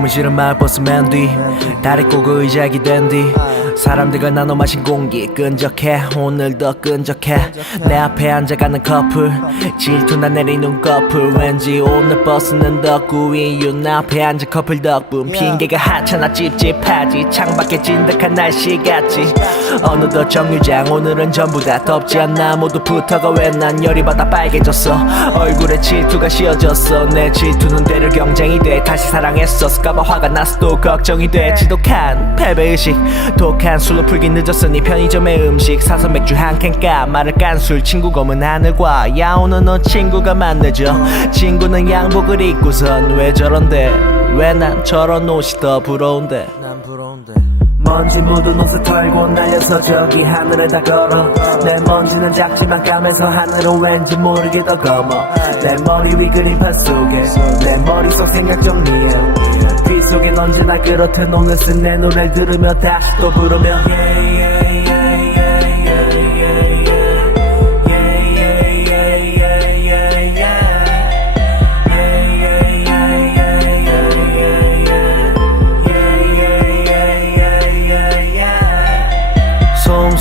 몸을 실은 마을 버스 맨뒤. 다리 꼬고 의자기 된뒤 사람들과 나눠 마신 공기. 끈적해. 오늘도 끈적해. 내 앞에 앉아가는 커플. 질투나 내리는 커플. 왠지 오늘 버스는 덕구이 눈앞에 앉은 커플 덕분. 핑계가 하찮아 찝찝하지. 창밖에 진득한 날씨 같지 어느덧 정류장. 오늘은 전부 다 덥지 않나. 모두 붙어가 왜 난 열이 받아 빨개졌어. 얼굴에 질투가 씌어졌어. 내 질투는 되려 경쟁이 돼. 다시 사랑했었을까봐 화가 나서 또 걱정이 돼. 지독한 패배의식. 독한 술로 풀기 늦었으니 편의점의 음식 사서 맥주 한 캔까 말을 깐 술 친구 검은 하늘과 야오는 너 친구가 만나죠. 친구는 양복을 입고선 왜 저런데? 왜 난 저런 옷이 더 부러운데? 난 부러운데. 먼지 묻은 옷을 털고 날려서 저기 하늘에다 걸어. 내 먼지는 작지만 까매서 하늘은 왠지 모르게 더 검어. 내 머리 위 그림판 속에 내 머릿속 생각 정리해 귀 속엔 언제나 그렇듯 오늘 쓴 내 노래를 들으며 다시 또 부르며 yeah, yeah, yeah,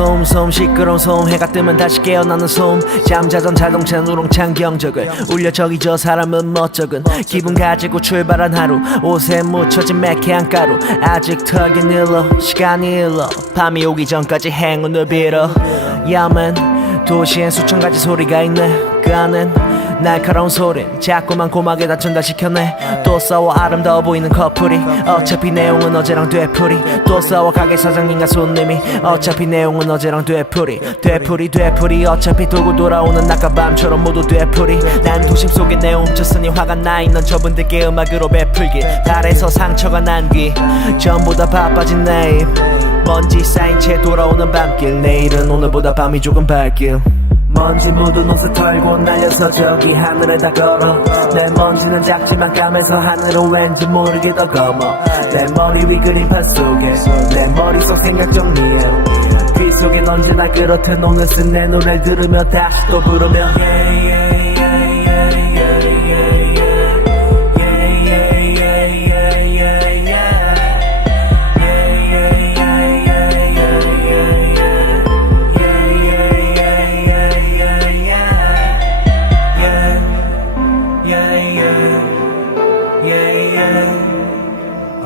소음 소음 시끄러운 소음. 해가 뜨면 다시 깨어나는 소음. 잠자던 자동차는 우렁찬 경적을 울려 저기 저 사람은 멋쩍은 기분 가지고 출발한 하루. 옷에 묻혀진 매캐한 가루. 아직 턱이 늘어 시간이 흘러. 밤이 오기 전까지 행운을 빌어. 야만 도시엔 수천 가지 소리가 있네. 그 안엔 날카로운 소린 자꾸만 고막에 다툰다 시켜내 또 싸워 아름다워 보이는 커플이 어차피 내용은 어제랑 되풀이. 또 싸워 가게 사장님과 손님이 어차피 내용은 어제랑 되풀이. 되풀이 되풀이. 어차피 돌고 돌아오는 낮과 밤처럼 모두 되풀이. 난 도심 속에 내용 훔쳤으니 화가 나 있는 저분들께 음악으로 베풀기. 달에서 상처가 난 귀 전보다 바빠진 내일 먼지 쌓인 채 돌아오는 밤길. 내일은 오늘보다 밤이 조금 밝길. 먼지 묻은 옷을 털고 날려서 저기 하늘에다 걸어. 내 먼지는 작지만 까매서 하늘은 왠지 모르게 더 검어. 내 머리 위 그림판 속에 내 머릿속 생각 정리해. 귀 속엔 언제나 그렇듯 오늘 쓴 내 노래를 들으며 다시 또 부르며. Yeah, yeah,